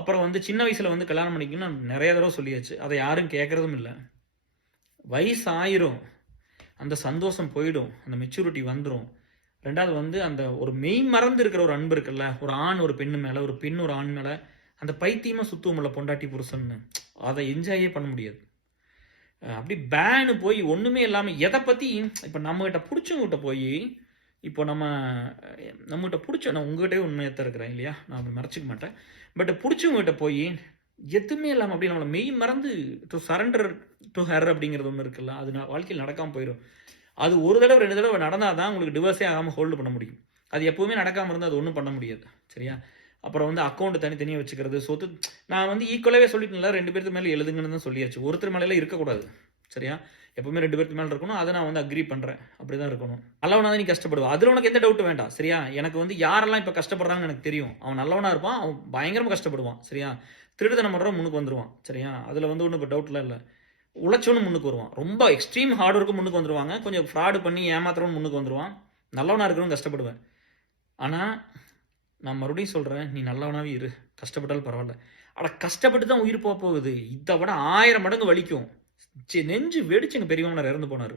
அப்புறம் வந்து சின்ன வயசில் வந்து கல்யாணம் பண்ணிக்கணும்னு நிறைய தடவை சொல்லியாச்சு. அதை யாரும் கேட்குறதும் இல்லை. வயசு ஆயிரும், அந்த சந்தோஷம் போயிடும், அந்த மெச்சூரிட்டி வந்துடும். ரெண்டாவது வந்து அந்த ஒரு மெய் மறந்து இருக்கிற ஒரு அன்பு இருக்குல்ல, ஒரு ஆண் ஒரு பெண்ணு மேலே, ஒரு பெண் ஒரு ஆண் மேலே, அந்த பைத்தியமாக சுற்றுவோம்ல பொண்டாட்டி புருஷன்னு, அதை என்ஜாயே பண்ண முடியாது. அப்படி பேனு போய் ஒன்றுமே இல்லாமல் எதை பற்றி இப்போ நம்மகிட்ட பிடிச்சவங்ககிட்ட போய் இப்போ நம்மகிட்ட பிடிச்ச நான் உங்ககிட்டே உண்மையாக தான் இருக்கிறேன் இல்லையா, நான் அப்படி மறைச்சிக்க மாட்டேன். பட் பிடிச்சவங்ககிட்ட போய் எதுவுமே இல்லாமல் அப்படி நம்மளை மெய் மறந்து டு சரண்டர் டு ஹர் அப்படிங்கிறது ஒன்று இருக்குல்ல, அது வாழ்க்கையில் நடக்காமல் போயிடும். அது ஒரு தடவை 2 தடவை நடந்தால் தான் உங்களுக்கு டிவர்ஸே ஆகாமல் ஹோல்டு பண்ண முடியும். அது எப்போவுமே நடக்காமல் இருந்தால் அது ஒன்றும் பண்ண முடியாது. சரியா? அப்புறம் வந்து அக்கௌண்ட் தனித்தனியாக வச்சுக்கிறது, சொத்து நான் வந்து ஈக்குவலாகவே சொல்லிட்டேன்ல, 2 பேருக்கு மேலே எழுதுங்கன்னு தான் சொல்லியாச்சு. ஒருத்தர் மேலே இருக்கக்கூடாது. சரியா? எப்பவுமே 2 பேருக்கு மேலே இருக்கணும். அதை நான் வந்து அக்ரி பண்ணுறேன். அப்படி தான் இருக்கணும். நல்லவனா தான் நீ கஷ்டப்படுவா, அதில் உனக்கு எந்த டவுட்டும் வேண்டாம். சரியா? எனக்கு வந்து யாரெல்லாம் இப்போ கஷ்டப்படுறாங்கன்னு எனக்கு தெரியும். அவன் நல்லவனாக இருப்பான், அவன் பயங்கரமாக கஷ்டப்படுவான். சரியா? திருடுதனம் பண்ணுறவன் முன்னுக்கு வந்துடுவான். சரியா? அதில் வந்து ஒன்றும் இப்போ டவுட்லாம் இல்லை. உழைச்சவனு முன்னுக்கு வருவான், ரொம்ப எக்ஸ்ட்ரீம் ஹார்ட் ஒர்க்கு முன்னுக்கு வந்துடுவாங்க, கொஞ்சம் ஃப்ராடு பண்ணி ஏமாத்துறவன் முன்னுக்கு வந்துடுவான். நல்லவனாக இருக்கிறவன் கஷ்டப்படுவேன். ஆனால் நான் மறுபடியும் சொல்கிறேன், நீ நல்லவனாகவே இரு, கஷ்டப்பட்டாலும் பரவாயில்ல. ஆனால் கஷ்டப்பட்டு தான் உயிர் போகுது, இதை விட 1000 மடங்கு வலிக்கும். நெஞ்சு வெடிச்சு எங்கள் பெரியவனார் இறந்து போனார்.